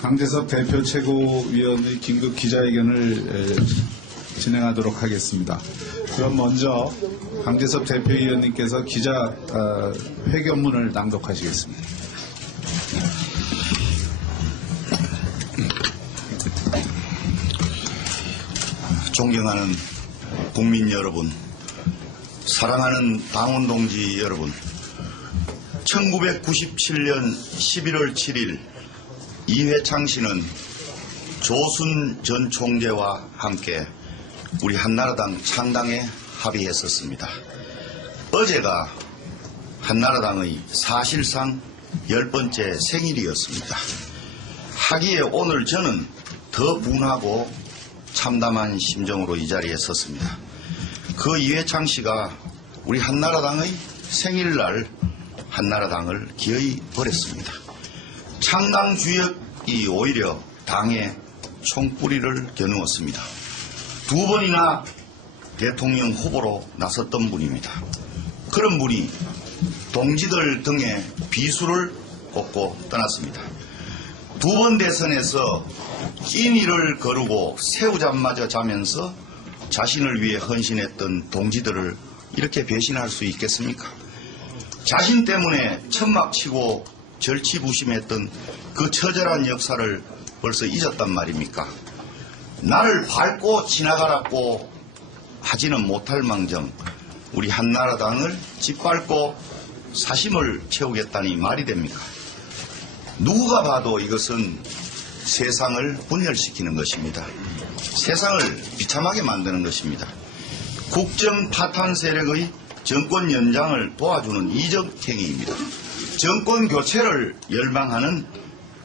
강재섭 대표 최고위원의 긴급 기자회견을 진행하도록 하겠습니다. 그럼 먼저 강재섭 대표위원님께서 기자 회견문을 낭독하시겠습니다. 존경하는 국민 여러분, 사랑하는 당원 동지 여러분, 1997년 11월 7일 이회창 씨는 조순 전 총재와 함께 우리 한나라당 창당에 합의했었습니다. 어제가 한나라당의 사실상 10번째 생일이었습니다. 하기에 오늘 저는 더 분하고 참담한 심정으로 이 자리에 섰습니다. 그 이회창 씨가 우리 한나라당의 생일날 한나라당을 기어이 버렸습니다. 창당 주역이 오히려 당의 총뿌리를 겨누었습니다. 2번이나 대통령 후보로 나섰던 분입니다. 그런 분이 동지들 등에 비수를 꽂고 떠났습니다. 2번 대선에서 끼니를 거르고 새우잠마저 자면서 자신을 위해 헌신했던 동지들을 이렇게 배신할 수 있겠습니까? 자신 때문에 천막치고 절치부심했던 그 처절한 역사를 벌써 잊었단 말입니까? 나를 밟고 지나가라고 하지는 못할 망정 우리 한나라당을 짓밟고 사심을 채우겠다니 말이 됩니까? 누가 봐도 이것은 세상을 분열시키는 것입니다. 세상을 비참하게 만드는 것입니다. 국정 파탄 세력의 정권 연장을 도와주는 이적 행위입니다. 정권 교체를 열망하는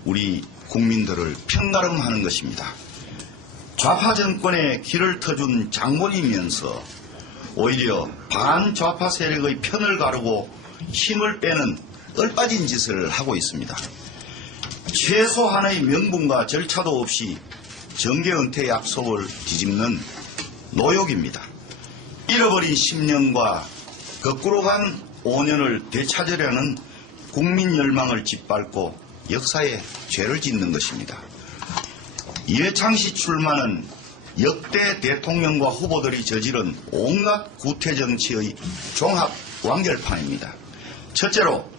우리 국민들을 편가름하는 것입니다. 좌파 정권에 길을 터준 장본이면서 오히려 반좌파 세력의 편을 가르고 힘을 빼는 얼빠진 짓을 하고 있습니다. 최소한의 명분과 절차도 없이 정계 은퇴 약속을 뒤집는 노욕입니다. 잃어버린 10년과 거꾸로 간 5년을 되찾으려는 국민 열망을 짓밟고 역사에 죄를 짓는 것입니다. 이회창 씨 출마는 역대 대통령과 후보들이 저지른 온갖 구태 정치의 종합 완결판입니다. 첫째로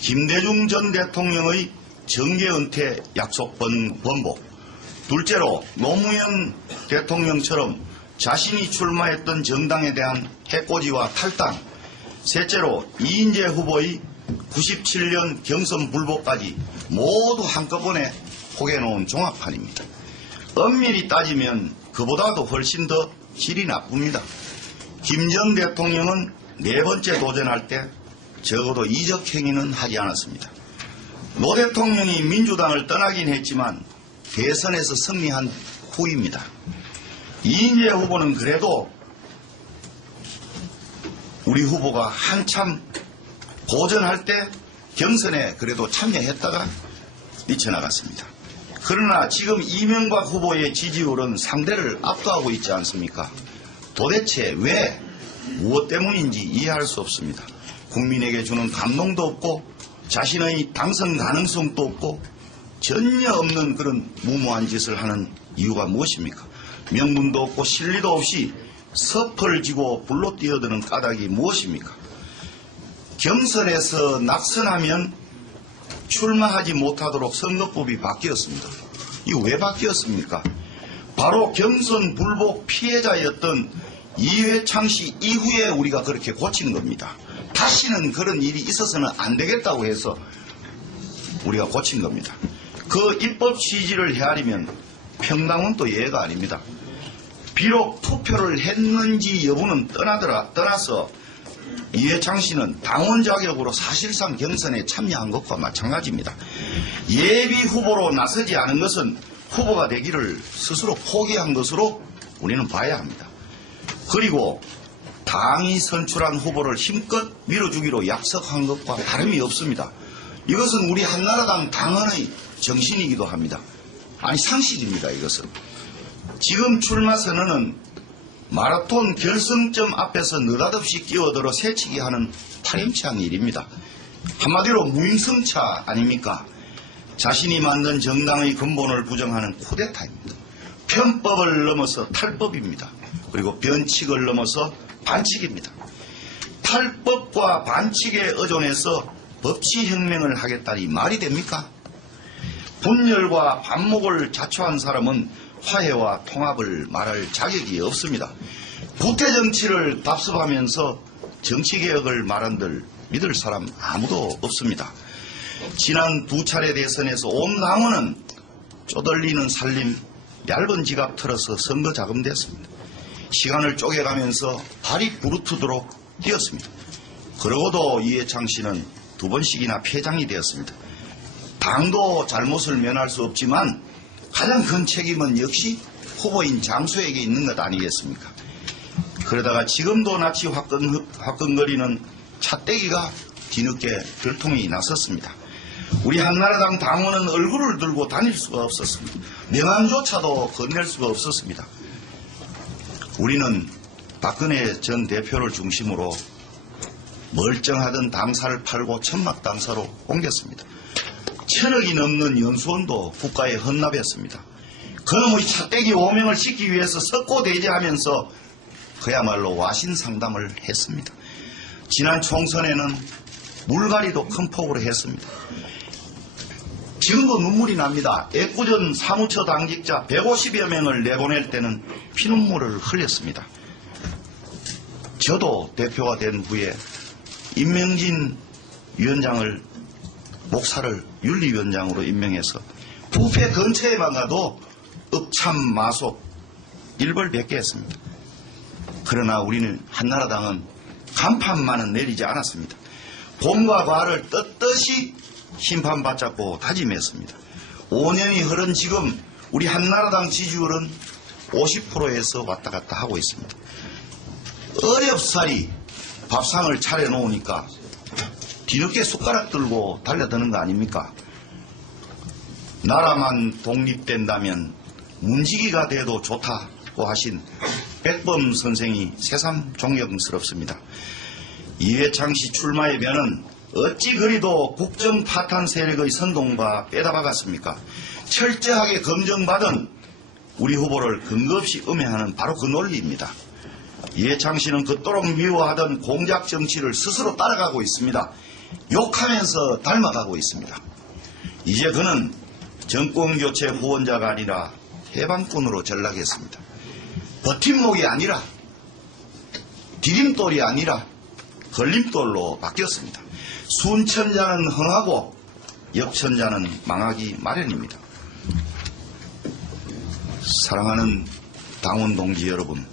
김대중 전 대통령의 정계 은퇴 약속 번복, 둘째로 노무현 대통령처럼 자신이 출마했던 정당에 대한 해코지와 탈당, 셋째로 이인재 후보의 97년 경선 불복까지 모두 한꺼번에 포개놓은 종합판입니다. 엄밀히 따지면 그보다도 훨씬 더 질이 나쁩니다. 김 전 대통령은 4번째 도전할 때 적어도 이적 행위는 하지 않았습니다. 노 대통령이 민주당을 떠나긴 했지만 대선에서 승리한 후입니다. 이인재 후보는 그래도 우리 후보가 한참 고전할 때 경선에 그래도 참여했다가 뛰쳐나갔습니다. 그러나 지금 이명박 후보의 지지율은 상대를 압도하고 있지 않습니까? 도대체 왜, 무엇 때문인지 이해할 수 없습니다. 국민에게 주는 감동도 없고 자신의 당선 가능성도 없고 전혀 없는 그런 무모한 짓을 하는 이유가 무엇입니까? 명분도 없고 실리도 없이 섭을 지고 불로 뛰어드는 까닭이 무엇입니까? 경선에서 낙선하면 출마하지 못하도록 선거법이 바뀌었습니다. 이거 왜 바뀌었습니까? 바로 경선 불복 피해자였던 이회창 씨 이후에 우리가 그렇게 고친 겁니다. 다시는 그런 일이 있어서는 안 되겠다고 해서 우리가 고친 겁니다. 그 입법 취지를 헤아리면 평당은 또 예가 아닙니다. 비록 투표를 했는지 여부는 떠나서 이회창 씨는 당원 자격으로 사실상 경선에 참여한 것과 마찬가지입니다. 예비 후보로 나서지 않은 것은 후보가 되기를 스스로 포기한 것으로 우리는 봐야 합니다. 그리고 당이 선출한 후보를 힘껏 밀어주기로 약속한 것과 다름이 없습니다. 이것은 우리 한나라당 당헌의 정신이기도 합니다. 아니 상식입니다. 이것은. 지금 출마 선언은 마라톤 결승점 앞에서 느닷없이 끼어들어 새치기 하는 파렴치한 일입니다. 한마디로 무임승차 아닙니까? 자신이 만든 정당의 근본을 부정하는 쿠데타입니다. 편법을 넘어서 탈법입니다. 그리고 변칙을 넘어서 반칙입니다. 탈법과 반칙에 의존해서 법치혁명을 하겠다니 말이 됩니까? 분열과 반목을 자초한 사람은 화해와 통합을 말할 자격이 없습니다. 부패정치를 답습하면서 정치개혁을 말한들 믿을 사람 아무도 없습니다. 지난 2차례 대선에서 온 당원은 쪼들리는 살림, 얇은 지갑 털어서 선거 자금됐습니다. 시간을 쪼개가면서 발이 부르트도록 뛰었습니다. 그러고도 이해창 씨는 2번씩이나 패장이 되었습니다. 당도 잘못을 면할 수 없지만 가장 큰 책임은 역시 후보인 장소에게 있는 것 아니겠습니까? 그러다가 지금도 낯이 화끈거리는 차떼기가 뒤늦게 들통이 났었습니다. 우리 한나라당 당원은 얼굴을 들고 다닐 수가 없었습니다. 명함조차도 건넬 수가 없었습니다. 우리는 박근혜 전 대표를 중심으로 멀쩡하던 당사를 팔고 천막당사로 옮겼습니다. 1000억이 넘는 연수원도 국가에 헌납했습니다. 그놈의 차떼기 오명을 싣기 위해서 석고대죄하면서 그야말로 와신상담을 했습니다. 지난 총선에는 물갈이도 큰 폭으로 했습니다. 지금도 눈물이 납니다. 애꿎은 사무처 당직자 150여 명을 내보낼 때는 피눈물을 흘렸습니다. 저도 대표가 된 후에 임명진 위원장을 목사를 윤리위원장으로 임명해서 부패 근처에만 가도 읍참 마속 일벌백계 했습니다. 그러나 우리는 한나라당은 간판만은 내리지 않았습니다. 봄과 가을을 떳떳이 심판받자고 다짐했습니다. 5년이 흐른 지금 우리 한나라당 지지율은 50%에서 왔다 갔다 하고 있습니다. 어렵사리 밥상을 차려놓으니까 뒤늦게 숟가락 들고 달려드는 거 아닙니까? 나라만 독립된다면 문지기가 돼도 좋다고 하신 백범 선생이 새삼 존경스럽습니다. 이회창 씨 출마의 변은 어찌 그리도 국정 파탄 세력의 선동과 빼다박았습니까? 철저하게 검증받은 우리 후보를 근거 없이 음해하는 바로 그 논리입니다. 이회창 씨는 그토록 미워하던 공작 정치를 스스로 따라가고 있습니다. 욕하면서 닮아가고 있습니다. 이제 그는 정권교체 후원자가 아니라 해방꾼으로 전락했습니다. 버팀목이 아니라 디딤돌이 아니라 걸림돌로 바뀌었습니다. 순천자는 흥하고 역천자는 망하기 마련입니다. 사랑하는 당원 동지 여러분,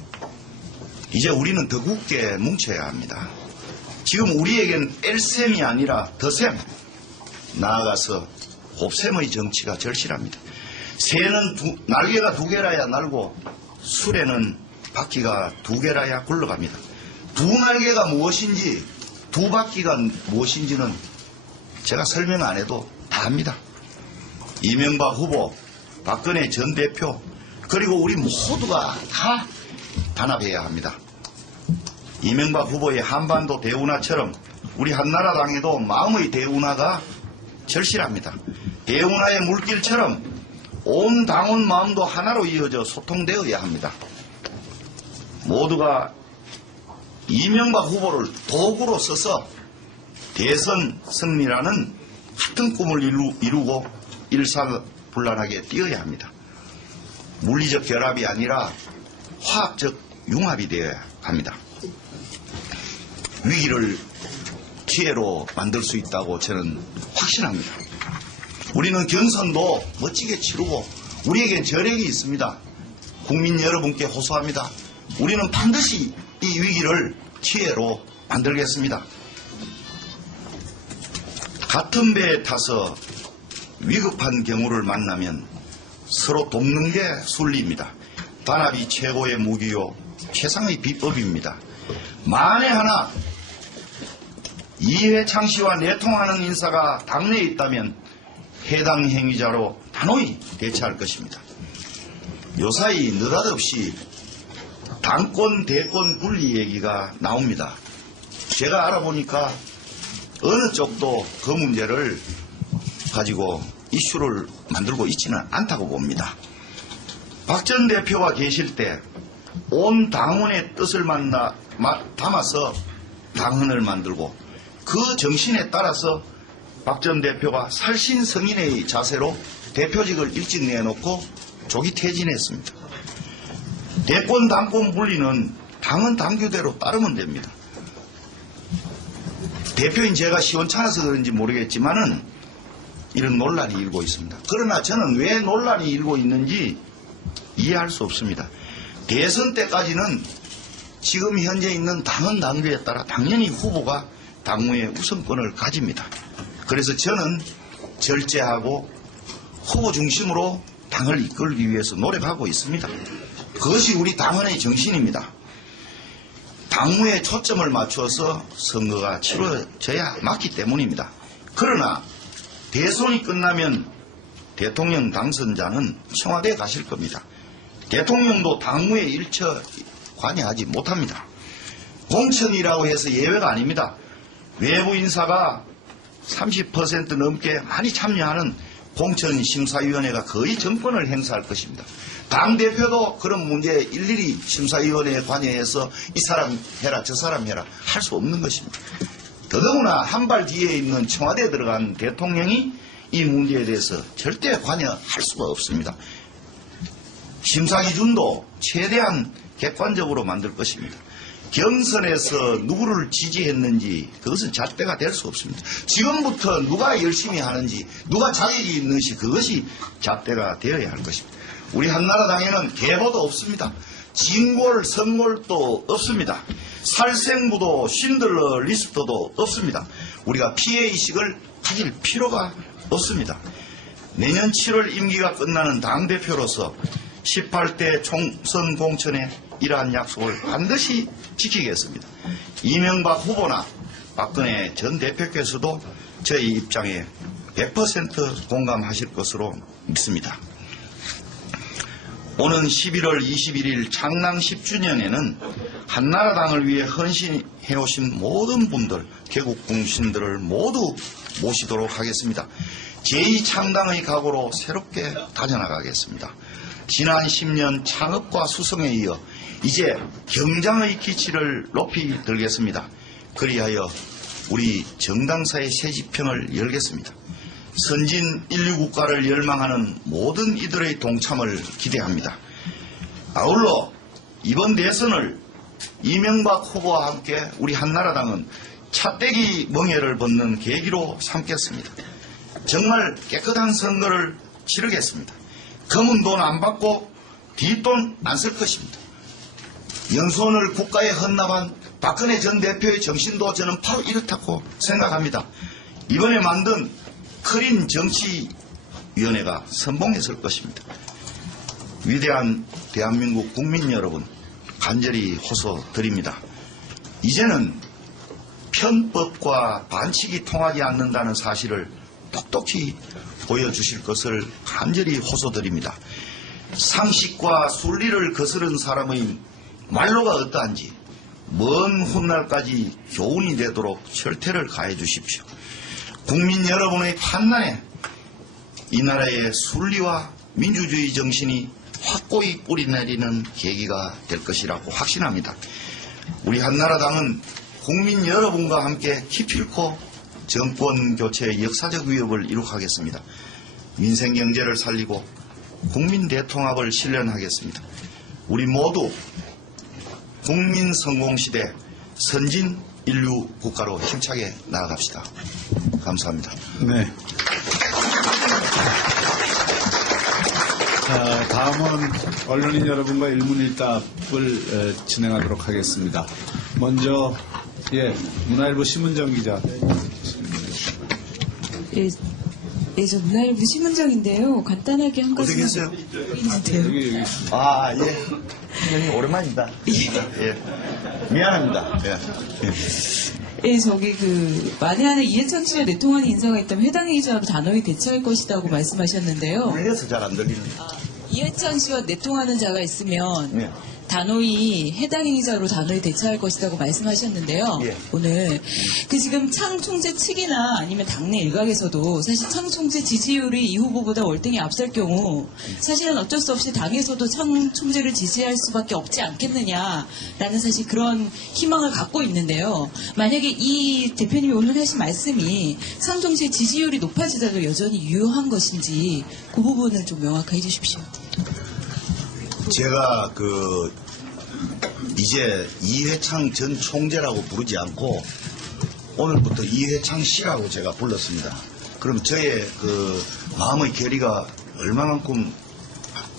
이제 우리는 더 굳게 뭉쳐야 합니다. 지금 우리에겐 뺄셈이 아니라 더셈, 나아가서 곱셈의 정치가 절실합니다. 새는 날개가 2개라야 날고 수레는 바퀴가 2개라야 굴러갑니다. 2날개가 무엇인지 2바퀴가 무엇인지는 제가 설명 안 해도 다 압니다. 이명박 후보, 박근혜 전 대표, 그리고 우리 모두가 다 단합해야 합니다. 이명박 후보의 한반도 대운하처럼 우리 한나라당에도 마음의 대운하가 절실합니다. 대운하의 물길처럼 온 당원 마음도 하나로 이어져 소통되어야 합니다. 모두가 이명박 후보를 도구로 써서 대선 승리라는 같은 꿈을 이루고 일사불란하게 뛰어야 합니다. 물리적 결합이 아니라 화학적 융합이 되어야 합니다. 위기를 기회로 만들 수 있다고 저는 확신합니다. 우리는 경선도 멋지게 치르고 우리에겐 저력이 있습니다. 국민 여러분께 호소합니다. 우리는 반드시 이 위기를 기회로 만들겠습니다. 같은 배에 타서 위급한 경우를 만나면 서로 돕는 게 순리입니다. 단합이 최고의 무기요 최상의 비법입니다. 만에 하나 이회창 씨와 내통하는 인사가 당내에 있다면 해당 행위자로 단호히 대처할 것입니다. 요사이 느닷없이 당권 대권 분리 얘기가 나옵니다. 제가 알아보니까 어느 쪽도 그 문제를 가지고 이슈를 만들고 있지는 않다고 봅니다. 박 전 대표가 계실 때 온 당원의 뜻을 담아서 당헌을 만들고 그 정신에 따라서 박 전 대표가 살신성인의 자세로 대표직을 일찍 내놓고 조기 퇴진했습니다. 대권 당권 분리는 당헌 당규대로 따르면 됩니다. 대표인 제가 시원찮아서 그런지 모르겠지만은 이런 논란이 일고 있습니다. 그러나 저는 왜 논란이 일고 있는지 이해할 수 없습니다. 대선 때까지는 지금 현재 있는 당헌 당규에 따라 당연히 후보가 당무의 우선권을 가집니다. 그래서 저는 절제하고 후보 중심으로 당을 이끌기 위해서 노력하고 있습니다. 그것이 우리 당헌의 정신입니다. 당무에 초점을 맞춰서 선거가 치러져야 맞기 때문입니다. 그러나 대선이 끝나면 대통령 당선자는 청와대에 가실 겁니다. 대통령도 당무에 일처 관여하지 못합니다. 공천이라고 해서 예외가 아닙니다. 외부 인사가 30% 넘게 많이 참여하는 공천심사위원회가 거의 정권을 행사할 것입니다. 당대표도 그런 문제에 일일이 심사위원회에 관여해서 이 사람 해라 저 사람 해라 할 수 없는 것입니다. 더더구나 한 발 뒤에 있는 청와대에 들어간 대통령이 이 문제에 대해서 절대 관여할 수가 없습니다. 심사기준도 최대한 객관적으로 만들 것입니다. 경선에서 누구를 지지했는지 그것은 잣대가 될 수 없습니다. 지금부터 누가 열심히 하는지 누가 자격이 있는지 그것이 잣대가 되어야 할 것입니다. 우리 한나라당에는 계보도 없습니다. 진골, 선골도 없습니다. 살생부도 쉰들러 리스트도 없습니다. 우리가 피해의식을 가질 필요가 없습니다. 내년 7월 임기가 끝나는 당대표로서 18대 총선 공천에 이러한 약속을 반드시 지키겠습니다. 이명박 후보나 박근혜 전 대표께서도 저희 입장에 100% 공감하실 것으로 믿습니다. 오는 11월 21일 창당 10주년에는 한나라당을 위해 헌신해오신 모든 분들, 개국 공신들을 모두 모시도록 하겠습니다. 제2창당의 각오로 새롭게 다져나가겠습니다. 지난 10년 창업과 수성에 이어 이제 경장의 기치를 높이 들겠습니다. 그리하여 우리 정당사의 새 지평을 열겠습니다. 선진 인류국가를 열망하는 모든 이들의 동참을 기대합니다. 아울러 이번 대선을 이명박 후보와 함께 우리 한나라당은 차떼기 멍에를 벗는 계기로 삼겠습니다. 정말 깨끗한 선거를 치르겠습니다. 검은 돈 안 받고 뒷돈 안 쓸 것입니다. 연수원을 국가에 헌납한 박근혜 전 대표의 정신도 저는 바로 이렇다고 생각합니다. 이번에 만든 크린 정치위원회가 선봉했을 것입니다. 위대한 대한민국 국민 여러분 간절히 호소드립니다. 이제는 편법과 반칙이 통하지 않는다는 사실을 똑똑히 보여주실 것을 간절히 호소드립니다. 상식과 순리를 거스른 사람의 말로가 어떠한지 먼 훗날까지 교훈이 되도록 철퇴를 가해 주십시오. 국민 여러분의 판단에 이 나라의 순리와 민주주의 정신이 확고히 뿌리내리는 계기가 될 것이라고 확신합니다. 우리 한나라당은 국민 여러분과 함께 기필코 정권 교체의 역사적 위협을 이룩하겠습니다. 민생 경제를 살리고 국민 대통합을 실현하겠습니다. 우리 모두 국민 성공시대 선진 인류 국가로 힘차게 나아갑시다. 감사합니다. 네. 자, 다음은 언론인 여러분과 일문일답을 진행하도록 하겠습니다. 먼저 문화일보 신문정 기자. 저 문화일보 신문정인데요. 간단하게 한 가지. 어디 계세요? 여기 아, 예. 형님 오랜만입니다. 예. 미안합니다. 예. 저기 만에 하나 이해찬 씨와 내통한 인사가 있다면 해당 이사로 단호히 대처할 것이라고 말씀하셨는데요. 울려서 잘 안 들리는데. 이해찬 씨와 내통하는 자가 있으면 예. 단호히 해당 행위자로 단호히 대처할 것이라고 말씀하셨는데요. 예. 오늘 그 지금 창 총재 측이나 아니면 당내 일각에서도 사실 창 총재 지지율이 이 후보보다 월등히 앞설 경우 사실은 어쩔 수 없이 당에서도 창 총재를 지지할 수밖에 없지 않겠느냐라는 사실 그런 희망을 갖고 있는데요. 만약에 이 대표님이 오늘 하신 말씀이 창 총재 지지율이 높아지더라도 여전히 유효한 것인지 그 부분을 좀 명확하게 해주십시오. 제가 이제 이회창 전 총재라고 부르지 않고 오늘부터 이회창 씨라고 제가 불렀습니다. 그럼 저의 마음의 결의가 얼마만큼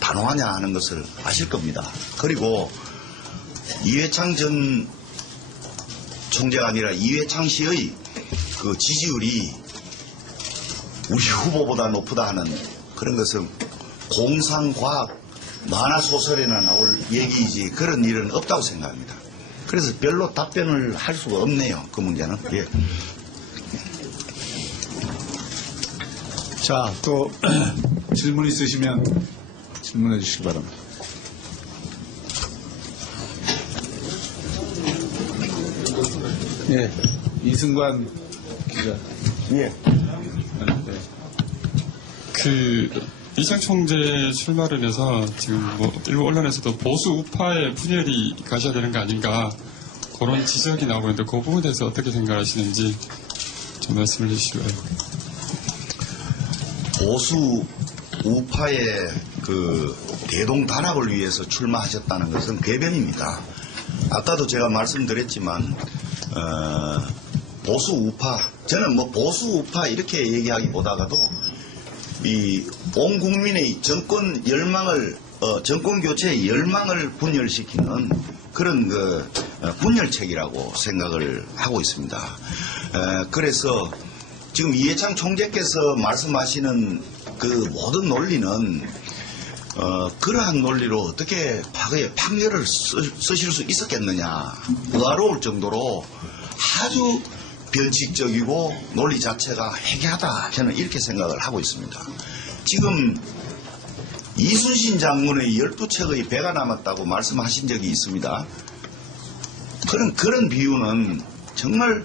단호하냐 하는 것을 아실 겁니다. 그리고 이회창 전 총재가 아니라 이회창 씨의 지지율이 우리 후보보다 높다 하는 그런 것은 공상과학 만화 소설에나 나올 얘기이지 그런 일은 없다고 생각합니다. 그래서 별로 답변을 할 수가 없네요. 그 문제는. 예. 자, 또 질문 있으시면 질문해 주시기 바랍니다. 예, 이승관 기자. 예. 이창 총재 출마를 해서 지금 일부 언론에서도 보수 우파의 분열이 가셔야 되는 거 아닌가 그런 지적이 나오고 있는데 그 부분에 대해서 어떻게 생각하시는지 좀 말씀을 해주시고요. 보수 우파의 대동단합을 위해서 출마하셨다는 것은 궤변입니다. 아까도 제가 말씀드렸지만 보수 우파, 저는 보수 우파 이렇게 얘기하기보다가도 온 국민의 정권 열망을 정권 교체의 열망을 분열시키는 그런 분열책이라고 생각을 하고 있습니다. 그래서 지금 이회창 총재께서 말씀하시는 그 모든 논리는 그러한 논리로 어떻게 과거에 판결을 쓰실 수 있었겠느냐 의아로울 정도로 아주 변칙적이고 논리 자체가 해괴하다 저는 이렇게 생각을 하고 있습니다. 지금 이순신 장군의 12척의 배가 남았다고 말씀하신 적이 있습니다. 그런 비유는 정말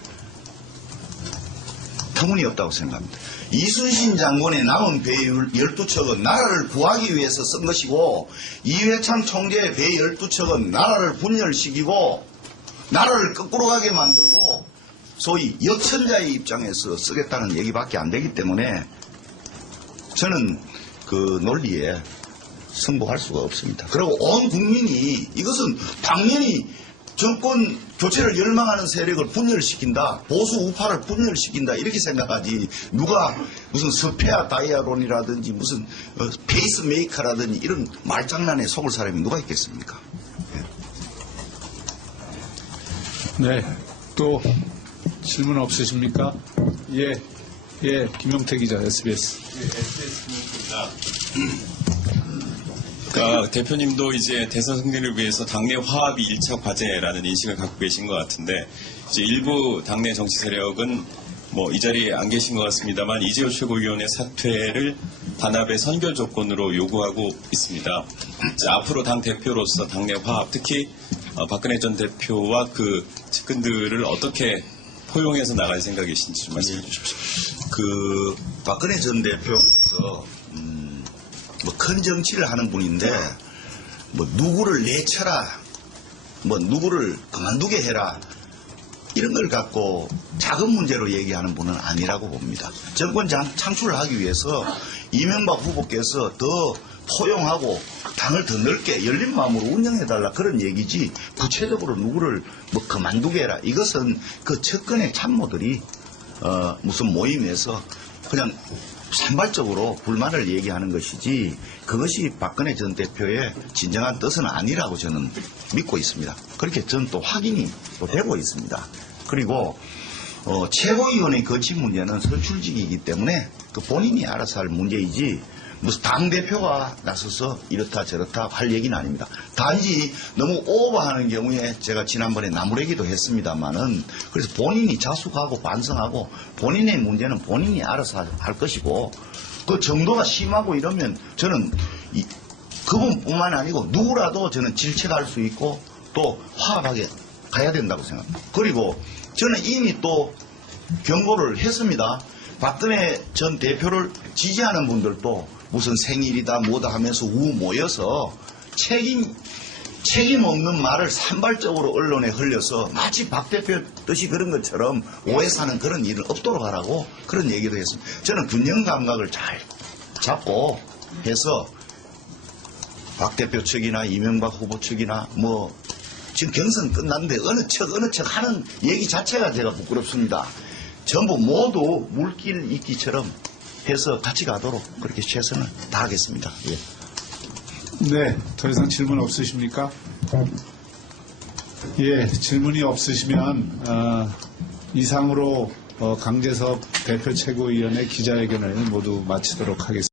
터무니없다고 생각합니다. 이순신 장군의 남은 배 12척은 나라를 구하기 위해서 쓴 것이고 이회창 총재의 배 12척은 나라를 분열시키고 나라를 거꾸로 가게 만들고 소위 역천자의 입장에서 쓰겠다는 얘기밖에 안 되기 때문에 저는 그 논리에 승복할 수가 없습니다. 그리고 온 국민이 이것은 당연히 정권 교체를 열망하는 세력을 분열시킨다. 보수 우파를 분열시킨다. 이렇게 생각하지. 누가 무슨 스페아 다이아론이라든지 무슨 페이스메이커라든지 이런 말장난에 속을 사람이 누가 있겠습니까? 네, 또 질문 없으십니까? 예, 김용태 기자, SBS. 그러니까 대표님도 이제 대선 승리를 위해서 당내 화합이 1차 과제라는 인식을 갖고 계신 것 같은데 이제 일부 당내 정치 세력은 이 자리에 안 계신 것 같습니다만 이재호 최고위원의 사퇴를 단합의 선결 조건으로 요구하고 있습니다. 이제 앞으로 당 대표로서 당내 화합, 특히 박근혜 전 대표와 그 측근들을 어떻게 포용해서 나갈 생각이신지 좀 말씀해 주십시오. 박근혜 전 대표께서 큰 정치를 하는 분인데 누구를 내쳐라, 누구를 그만두게 해라 이런 걸 갖고 작은 문제로 얘기하는 분은 아니라고 봅니다. 정권 창출을 하기 위해서 이명박 후보께서 더 포용하고 당을 더 넓게 열린 마음으로 운영해달라 그런 얘기지 구체적으로 누구를 그만두게 해라 이것은 그 측근의 참모들이 무슨 모임에서 그냥 산발적으로 불만을 얘기하는 것이지 그것이 박근혜 전 대표의 진정한 뜻은 아니라고 저는 믿고 있습니다. 그렇게 저는 또 확인이 또 되고 있습니다. 그리고 최고위원의 거취 문제는 선출직이기 때문에 본인이 알아서 할 문제이지 무슨 당대표가 나서서 이렇다 저렇다 할 얘기는 아닙니다. 단지 너무 오버하는 경우에 제가 지난번에 나무래기도 했습니다만은 그래서 본인이 자숙하고 반성하고 본인의 문제는 본인이 알아서 할 것이고 그 정도가 심하고 이러면 저는 그분뿐만 아니고 누구라도 저는 질책할 수 있고 또 화합하게 가야 된다고 생각합니다. 그리고 저는 이미 또 경고를 했습니다. 박근혜 전 대표를 지지하는 분들도 무슨 생일이다 뭐다 하면서 모여서 책임 없는 말을 산발적으로 언론에 흘려서 마치 박 대표 뜻이 그런 것처럼 오해 사는 그런 일은 없도록 하라고 그런 얘기도 했습니다. 저는 균형 감각을 잘 잡고 해서 박 대표 측이나 이명박 후보 측이나 뭐 지금 경선 끝났는데 어느 척 하는 얘기 자체가 제가 부끄럽습니다. 전부 모두 물길 있기처럼 해서 같이 가도록 그렇게 최선을 다하겠습니다. 예. 네, 더 이상 질문 없으십니까? 예, 질문이 없으시면 이상으로 강재섭 대표 최고위원의 기자회견을 모두 마치도록 하겠습니다.